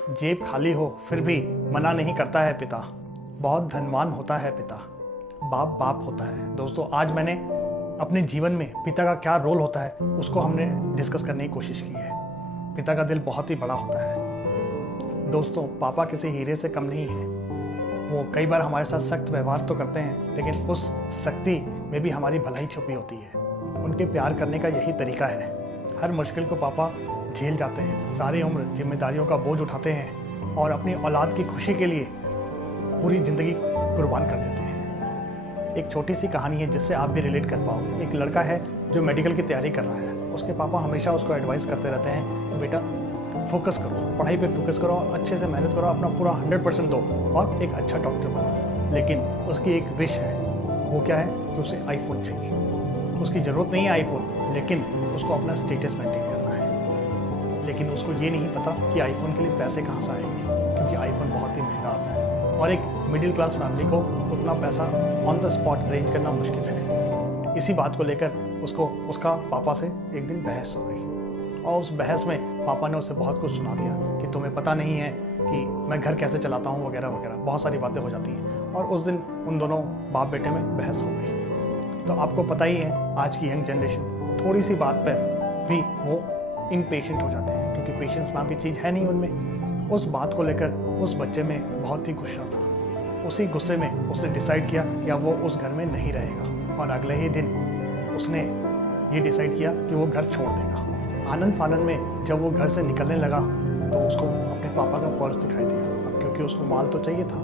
जेब खाली हो फिर भी मना नहीं करता है पिता। बहुत धनवान होता है पिता। बाप बाप होता है। दोस्तों, आज मैंने अपने जीवन में पिता का क्या रोल होता है उसको हमने डिस्कस करने की कोशिश की है। पिता का दिल बहुत ही बड़ा होता है। दोस्तों, पापा किसी हीरे से कम नहीं है। वो कई बार हमारे साथ सख्त व्यवहार तो करते हैं, लेकिन उस सख्ती में भी हमारी भलाई छुपी होती है। उनके प्यार करने का यही तरीका है। हर मुश्किल को पापा झेल जाते हैं, सारी उम्र जिम्मेदारियों का बोझ उठाते हैं और अपनी औलाद की खुशी के लिए पूरी ज़िंदगी कुर्बान कर देते हैं। एक छोटी सी कहानी है जिससे आप भी रिलेट कर पाओगे। एक लड़का है जो मेडिकल की तैयारी कर रहा है। उसके पापा हमेशा उसको एडवाइस करते रहते हैं कि बेटा फोकस करो, पढ़ाई पे फोकस करो, अच्छे से मेहनत करो, अपना पूरा 100% दो और एक अच्छा डॉक्टर बनो। लेकिन उसकी एक विश है। वो क्या है कि उसे आईफोन चाहिए। उसकी ज़रूरत नहीं है आईफोन, लेकिन उसको अपना स्टेटस मेंटेन करना है। लेकिन उसको ये नहीं पता कि आईफोन के लिए पैसे कहाँ से आएंगे, क्योंकि आईफोन बहुत ही महंगा आता है और एक मिडिल क्लास फैमिली को उतना पैसा ऑन द स्पॉट अरेंज करना मुश्किल है। इसी बात को लेकर उसको उसका पापा से एक दिन बहस हो गई और उस बहस में पापा ने उसे बहुत कुछ सुना दिया कि तुम्हें पता नहीं है कि मैं घर कैसे चलाता हूँ, वगैरह वगैरह बहुत सारी बातें हो जाती हैं। और उस दिन उन दोनों बाप बेटे में बहस हो गई। तो आपको पता ही है, आज की यंग जनरेशन थोड़ी सी बात पर भी वो इम्पेशेंट हो जाते हैं, क्योंकि पेशेंस नाम की चीज़ है नहीं उनमें। उस बात को लेकर उस बच्चे में बहुत ही गुस्सा था। उसी गुस्से में उसने डिसाइड किया कि अब वो उस घर में नहीं रहेगा और अगले ही दिन उसने ये डिसाइड किया कि वो घर छोड़ देगा। आनंद फानंद में जब वो घर से निकलने लगा तो उसको अपने पापा का पर्स दिखाई दिया। अब क्योंकि उसको माल तो चाहिए था,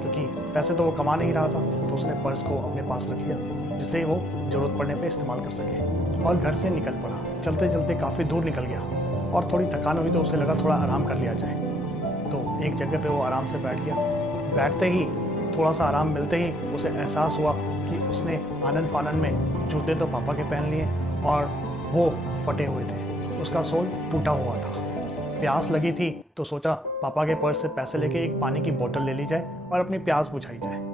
क्योंकि पैसे तो वो कमा नहीं रहा था, तो उसने पर्स को अपने पास रख लिया जिससे वो ज़रूरत पड़ने पे इस्तेमाल कर सके और घर से निकल पड़ा। चलते चलते काफ़ी दूर निकल गया और थोड़ी थकान हुई तो उसे लगा थोड़ा आराम कर लिया जाए। तो एक जगह पे वो आराम से बैठ गया। बैठते ही थोड़ा सा आराम मिलते ही उसे एहसास हुआ कि उसने आनंद फानंद में जूते तो पापा के पहन लिए और वो फटे हुए थे। उसका सोल टूटा हुआ था। प्यास लगी थी तो सोचा पापा के पर्स से पैसे लेके एक पानी की बोतल ले ली जाए और अपनी प्यास बुझाई जाए।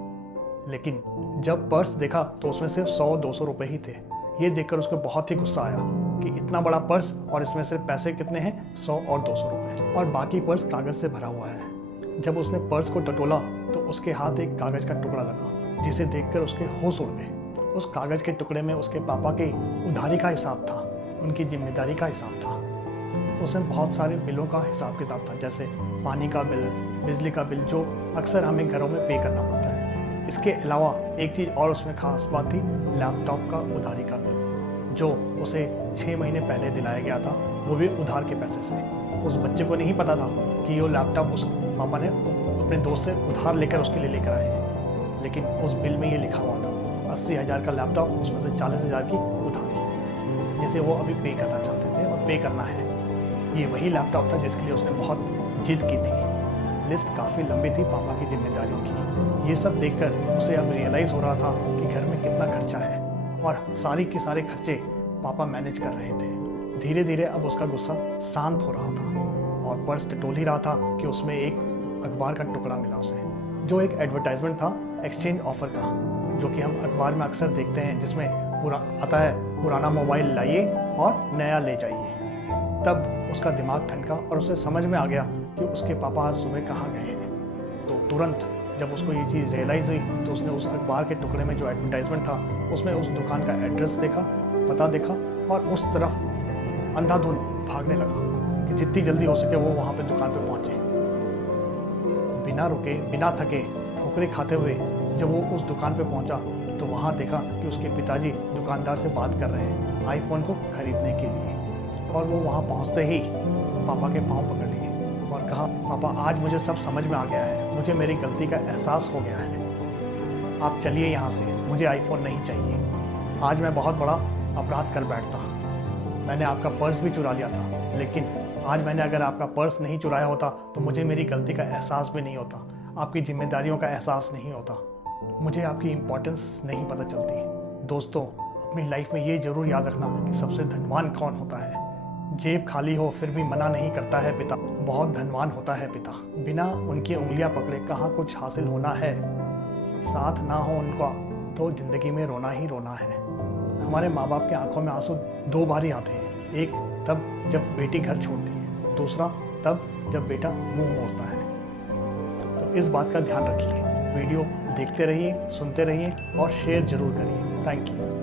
लेकिन जब पर्स देखा तो उसमें सिर्फ 100-200 रुपये ही थे। ये देखकर उसको बहुत ही गुस्सा आया कि इतना बड़ा पर्स और इसमें सिर्फ पैसे कितने हैं, 100 और 200 रुपये, और बाकी पर्स कागज़ से भरा हुआ है। जब उसने पर्स को टटोला तो उसके हाथ एक कागज़ का टुकड़ा लगा, जिसे देखकर उसके होश उड़ गए। उस कागज़ के टुकड़े में उसके पापा के उधारी का हिसाब था, उनकी जिम्मेदारी का हिसाब था। उसमें बहुत सारे बिलों का हिसाब किताब था, जैसे पानी का बिल, बिजली का बिल, जो अक्सर हमें घरों में पे करना पड़ता है। इसके अलावा एक चीज़ और उसमें खास बात थी, लैपटॉप का उधारी का बिल, जो उसे 6 महीने पहले दिलाया गया था, वो भी उधार के पैसे से। उस बच्चे को नहीं पता था कि ये लैपटॉप उस पापा ने अपने दोस्त से उधार लेकर उसके लिए लेकर आए हैं। लेकिन उस बिल में ये लिखा हुआ था 80,000 का लैपटॉप, उसमें से 40,000 की उधारी, जिसे वो अभी पे करना चाहते थे और पे करना है। ये वही लैपटॉप था जिसके लिए उसने बहुत जिद की थी। लिस्ट काफ़ी लंबी थी पापा की जिम्मेदारियों की। ये सब देखकर उसे अब रियलाइज़ हो रहा था कि घर में कितना खर्चा है और सारी के सारे खर्चे पापा मैनेज कर रहे थे। धीरे धीरे अब उसका गुस्सा शांत हो रहा था और पर्स टटोल ही रहा था कि उसमें एक अखबार का टुकड़ा मिला उसे, जो एक एडवर्टाइजमेंट था एक्सचेंज ऑफर का, जो कि हम अखबार में अक्सर देखते हैं, जिसमें पूरा आता है पुराना मोबाइल लाइए और नया ले जाइए। तब उसका दिमाग ठनका और उसे समझ में आ गया कि उसके पापा आज सुबह कहाँ गए हैं। तो तुरंत जब उसको ये चीज़ रियलाइज़ हुई तो उसने उस अखबार के टुकड़े में जो एडवर्टाइजमेंट था उसमें उस दुकान का एड्रेस देखा, पता देखा और उस तरफ अंधाधुंध भागने लगा कि जितनी जल्दी हो सके वो वहाँ पे दुकान पे पहुँचे। बिना रुके बिना थके ठोकरे खाते हुए जब वो उस दुकान पे पहुँचा तो वहाँ देखा कि उसके पिताजी दुकानदार से बात कर रहे हैं आईफोन को खरीदने के लिए। और वो वहाँ पहुँचते ही पापा के पाँव पकड़ लिए और कहा, पापा आज मुझे सब समझ में आ गया है, मुझे मेरी गलती का एहसास हो गया है, आप चलिए यहाँ से, मुझे आईफोन नहीं चाहिए। आज मैं बहुत बड़ा अपराध कर बैठता, मैंने आपका पर्स भी चुरा लिया था, लेकिन आज मैंने अगर आपका पर्स नहीं चुराया होता तो मुझे मेरी गलती का एहसास भी नहीं होता, आपकी जिम्मेदारियों का एहसास नहीं होता, मुझे आपकी इम्पोर्टेंस नहीं पता चलती। दोस्तों, अपनी लाइफ में ये ज़रूर याद रखना कि सबसे धनवान कौन होता है। जेब खाली हो फिर भी मना नहीं करता है पिता। बहुत धनवान होता है पिता। बिना उनकी उंगलियां पकड़े कहाँ कुछ हासिल होना है। साथ ना हो उनका तो ज़िंदगी में रोना ही रोना है। हमारे माँ बाप के आंखों में आंसू 2 बार ही आते हैं। एक तब जब बेटी घर छोड़ती है, दूसरा तब जब बेटा मुंह मोड़ता है। तो इस बात का ध्यान रखिए। वीडियो देखते रहिए, सुनते रहिए और शेयर जरूर करिए। Thank you.